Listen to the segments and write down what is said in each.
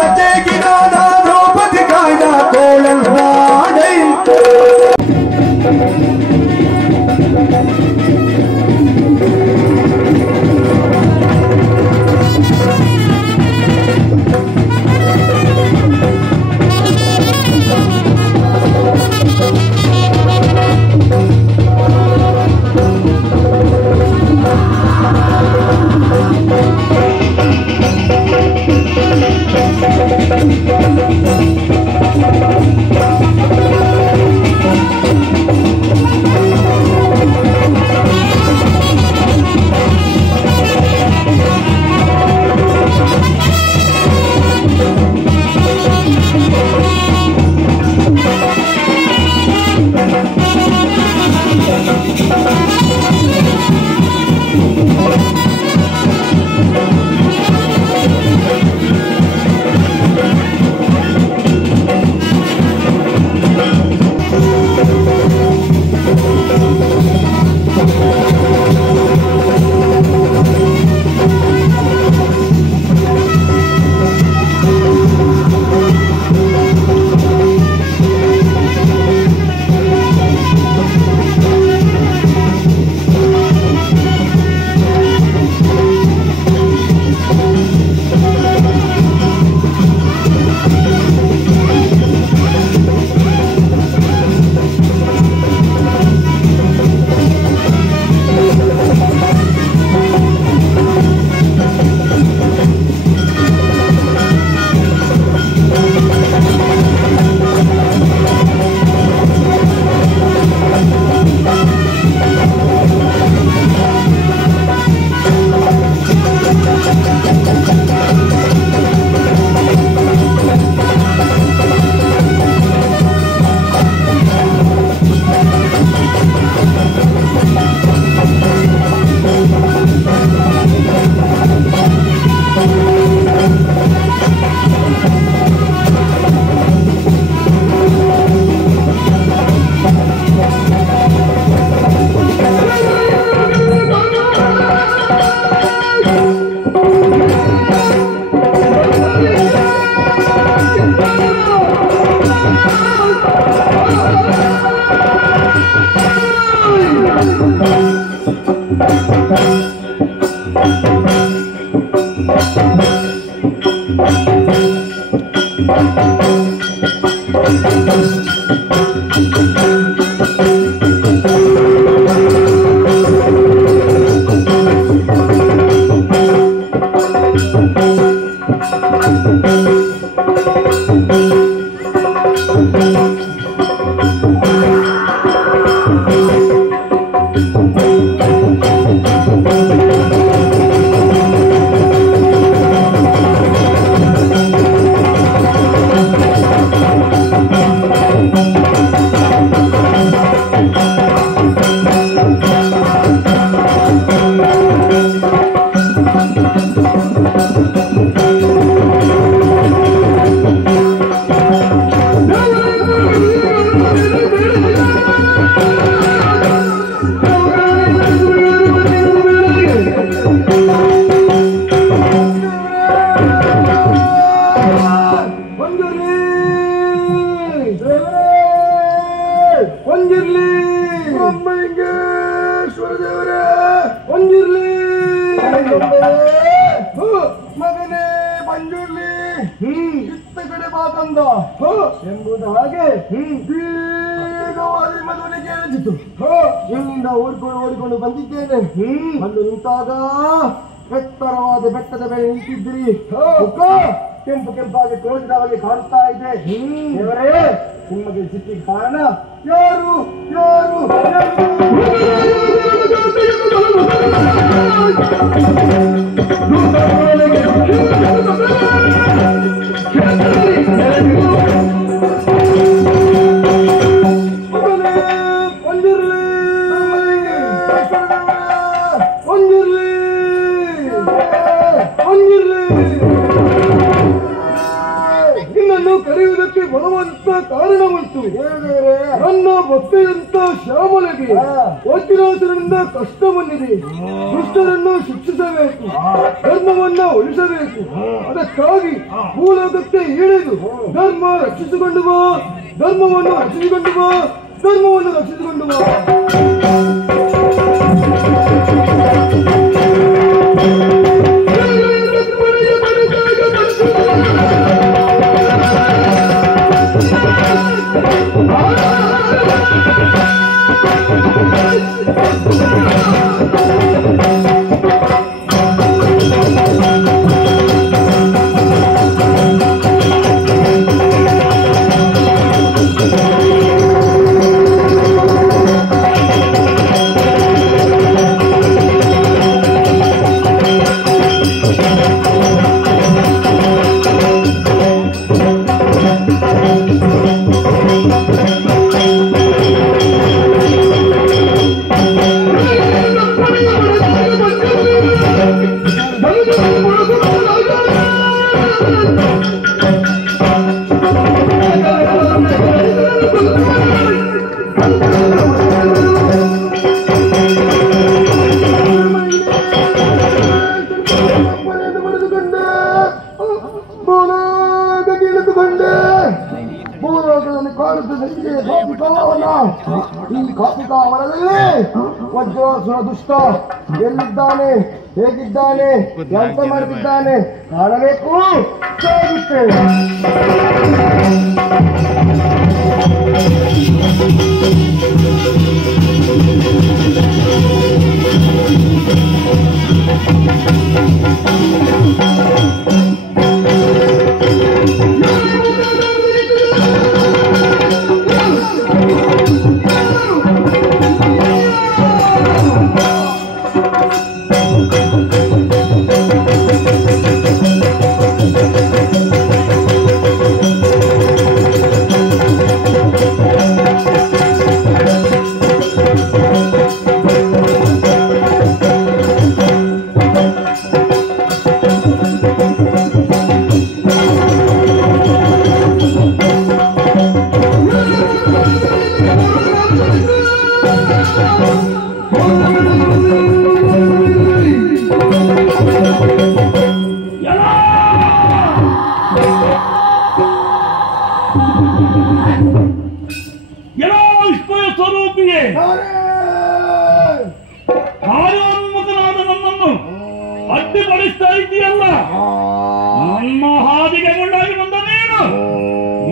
ಲತೆಗಿನಾದ ದ್ರೌಪದಿ ಕಾಯ್ದ ಕೋಳಂದಾಡೈ ಮಗನೇ ಬಂಜುರ್ಲಿ ಇತ್ತ ಕಡೆ ಬಾಕಂದ ಎಂಬುದು ಹಾಗೆ ಬೇಗವಾಗಿ ಮದುವೆ ಕೇಳಿಸಿತು. ಇಲ್ಲಿಂದ ಓಡಿಕೊಂಡು ಬಂದಿದ್ದೇನೆ. ಬಂದು ನಿಂತಾಗ ಎತ್ತರವಾದ ಬೆಟ್ಟದ ಮೇಲೆ ನಿಂತಿದ್ರಿ. ಕೆಂಪು ಕೆಂಪಾಗಿ ತೋರಿದವಾಗಿ ಕಾಣ್ತಾ ಇದೆ. ದೇವರೇ, ನಿಮಗೆ ಸಿಟ್ಟಿಗೆ ಕಾರಣ ಯಾರು ಯಾರು? ನಿನ್ನನ್ನು ಕರೆಯುವುದಕ್ಕೆ ಬಲವಂತ ಕಾರಣ ಉಂಟು. ನನ್ನ ಭಕ್ತಿಯಂತ ಶ್ಯಾಮಲೆಗೆ ವಜ್ರಾಸುರನಿಂದ ಕಷ್ಟ ಬಂದಿದೆ. ದುಷ್ಟರನ್ನು ಶಿಕ್ಷಿಸಬೇಕು, ಧರ್ಮವನ್ನ ಉಳಿಸಬೇಕು. ಅದಕ್ಕಾಗಿ ಭೂಲೋಕಕ್ಕೆ ಇಳಿದು ಧರ್ಮ ರಕ್ಷಿಸಿಕೊಂಡು ಬಾ, ಧರ್ಮವನ್ನು ರಕ್ಷಿಸಿಕೊಂಡು ಬಾ, ಧರ್ಮವನ್ನು ರಕ್ಷಿಸಿಕೊಂಡು ಬಾ. ಈ ಕಾಪಿಕಾವನದಲ್ಲಿ ವಜ್ರಾಸುರ ದುಷ್ಟ ಎಲ್ಲಿದ್ದಾನೆ, ಹೇಗಿದ್ದಾನೆ, ಎಂತ ಮಾಡುತ್ತಿದ್ದಾನೆ ಕಾಣಬೇಕು. ಕಾರ್ಯೋನ್ಮುಖನಾದ ನನ್ನನ್ನು ಅಡ್ಡಿಪಡಿಸ್ತಾ ಇದ್ದೀಯಲ್ಲ, ನನ್ನ ಹಾದಿಗೆ ಮುಂದಾಗಿ ಬಂದ ನೀನು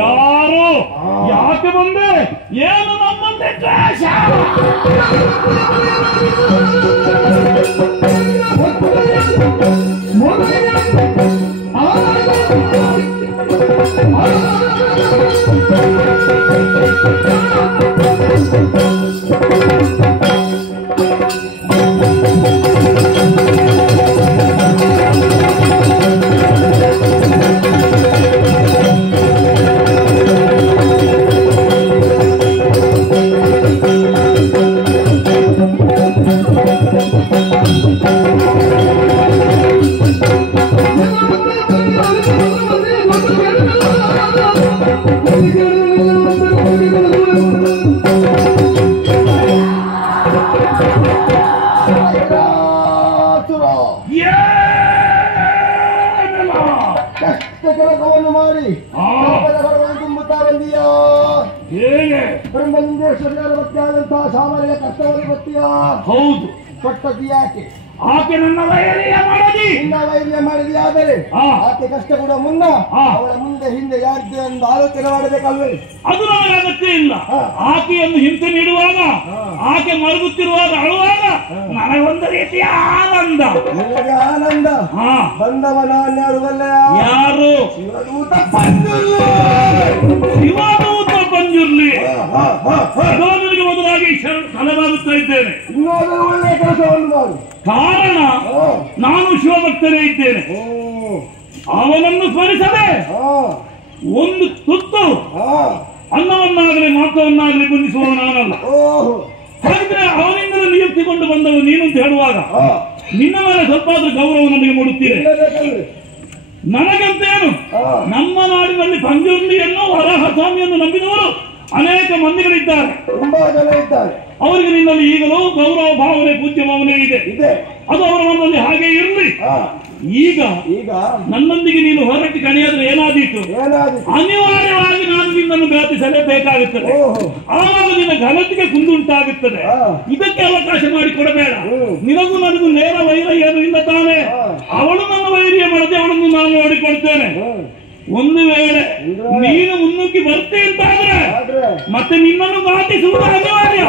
ಯಾರು, ಯಾಕೆ ಬಂದೆ, ಏನು ನಮ್ಮಂತೆ ಕ್ಲೇಶ? ಕೆಲಸವನ್ನು ಮಾಡಿ ತುಂಬುತ್ತಾ ಬಂದೀಯಾ? ಬ್ರಹ್ಮಲಿಂಗೇಶ್ವರ ಬಗ್ಗೆ ಆದಂತಹ ಸಾಮಾನ್ಯ ಕಷ್ಟವನ್ನು ಗೊತ್ತೀಯಾ? ಹೌದು. ಕೊಟ್ಟದ್ದು ಯಾಕೆ? ಆಕೆ ನನ್ನ ವೈರ್ಯ ಮಾಡಿದಿ. ಆದರೆ ಆಕೆ ಕಷ್ಟ ಕೂಡ ಮುನ್ನ ಅವಳ ಮುಂದೆ ಹಿಂದೆ ಯಾರಿದೆ ಎಂದು ಆಲೋಚನೆ ಮಾಡಬೇಕಲ್ವೇ? ಅದು ನನಗೆ ಅಗತ್ಯ ಇಲ್ಲ. ಆಕೆಯನ್ನು ಹಿಂಸೆ ನೀಡುವಾಗ, ಆಕೆ ಮರುಗುತ್ತಿರುವಾಗ, ಅಳುವಾಗ ನನಗೊಂದು ರೀತಿಯ ಆನಂದ. ಬಂದವನ ಯಾರು? ಯಾರು? ಶಿವದೂತ ಬಂಜುರ್ಲಿ. ನನಗೆ ಮೊದಲಾಗಿ ತಲೆಬಾಗುತ್ತಾ ಇದ್ದೇನೆ. ಇನ್ನೊಂದು ಒಳ್ಳೆಯ ಕೆಲಸವನ್ನು ಮಾಡು. ಕಾರಣ ನಾನು ಶಿವಭಕ್ತನೇ ಇದ್ದೇನೆ. ಅವನನ್ನು ಸ್ಮರಿಸದೆ ಒಂದು ತುತ್ತು ಅನ್ನವನ್ನಾಗಲಿ ಮಾತ್ರವನ್ನಾಗಲಿ ಬಂಧಿಸುವ ನಾನಲ್ಲ. ಹಾಗಿದ್ರೆ ಅವನಿಂದಲೇ ನಿಯುಕ್ತಿಕೊಂಡು ಬಂದವ ನೀನು ಅಂತ ಹೇಳುವಾಗ ನಿನ್ನ ಮೇಲೆ ಸ್ವಲ್ಪ ಆದ್ರೂ ಗೌರವ ನಮಗೆ ಮೂಡುತ್ತೀರಿ. ನನಗಂತೇನು ನಮ್ಮ ನಾಡಿನಲ್ಲಿ ಪಂಜುರ್ಲಿಯನ್ನು ವರಹಸ್ವಾಮಿಯನ್ನು ನಂಬಿದವರು ಅನೇಕ ಮಂದಿಗಳಿದ್ದಾರೆ, ತುಂಬಾ ಜನ ಇದ್ದಾರೆ. ಅವರಿಗೆ ನಿನ್ನಲ್ಲಿ ಈಗಲೂ ಗೌರವ ಭಾವನೆ ಪೂಜ್ಯ ಭಾವನೆ ಇದೆ. ಅದು ಅವರ ಮನದಲ್ಲಿ ಹಾಗೆ ಇರಲಿ. ಈಗ ನನ್ನೊಂದಿಗೆ ನೀನು ಹೊರಟಿ ಕಣಿಯಾದ್ರೆ ಏನಾದೀತು? ಅನಿವಾರ್ಯವಾಗಿ ನಾನು ನಿನ್ನನ್ನು ಘಾತಿಸಲೇಬೇಕಾಗುತ್ತದೆ. ಆವಾಗ ನಿನ್ನ ಘನತೆಗೆ ಕುಂದುಂಟಾಗುತ್ತದೆ. ಇದಕ್ಕೆ ಅವಕಾಶ ಮಾಡಿ ಕೊಡಬೇಡ. ನಿನಗೂ ನನಗೂ ನೇರ ವೈರ ಏನು ಇಲ್ಲ ತಾನೆ. ಅವಳು ನನ್ನ ವೈರ್ಯ ಮಾಡದೆ ಅವಳನ್ನು ನಾನು ನೋಡಿಕೊಳ್ತೇನೆ. ಒಂದು ವೇಳೆ ನೀನು ಮುನ್ನುಗ್ಗಿ ಬರ್ತೆ ಅಂತಾದ್ರೆ ಮತ್ತೆ ನಿನ್ನನ್ನು ಘಾತಿಸುವುದು ಅನಿವಾರ್ಯ.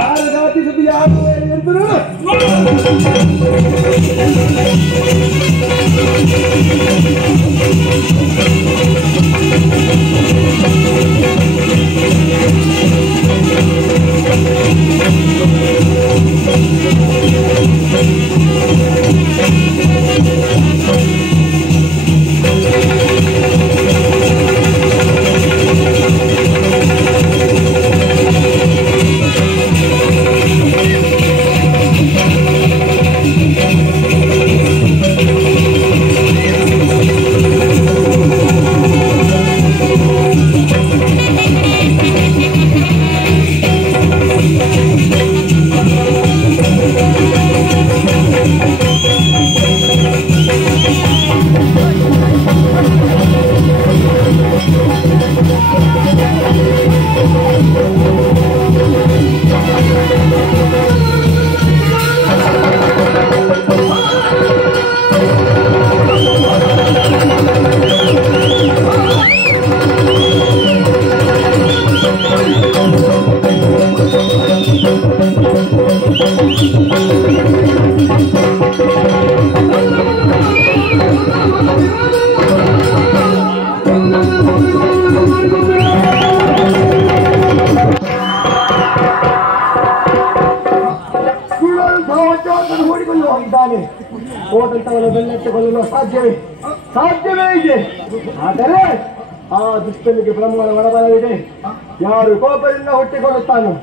ಹೋದಂತವನು ಬೆನ್ನಟ್ಟುಕೊಳ್ಳಲು ಸಾಧ್ಯವೇ ಇದೆ. ಆದರೆ ಆ ದುಷ್ಟನಿಗೆ ಬ್ರಹ್ಮನ ಒಳಬಲವಿದೆ. ಯಾರು ಕೋಪದಿಂದ ಹುಟ್ಟಿಕೊಳ್ಳುತ್ತಾನೋ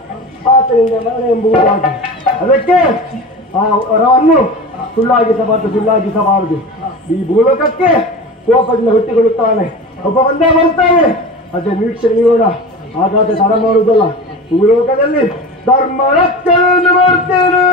ಆತನಿಂದ ಮರಣ ಎಂಬುದಾಗಿ. ಅದಕ್ಕೆ ಆ ವರವನ್ನು ಸುಳ್ಳಾಗಿಸಬಾರದು. ಈ ಭೂಲೋಕಕ್ಕೆ ಕೋಪದಿಂದ ಹುಟ್ಟಿಕೊಳ್ಳುತ್ತಾನೆ, ಒಬ್ಬ ಒಂದೇ ಬರ್ತಾನೆ. ಅದೇ ವೀಕ್ಷಣೆ ನೋಡ. ಹಾಗಾದ್ರೆ ತಡ ಮಾಡುವುದಲ್ಲ, ಭೂಲೋಕದಲ್ಲಿ ಧರ್ಮ ರಕ್ಷಣೆಯನ್ನು ಮಾಡ್ತೇನೆ.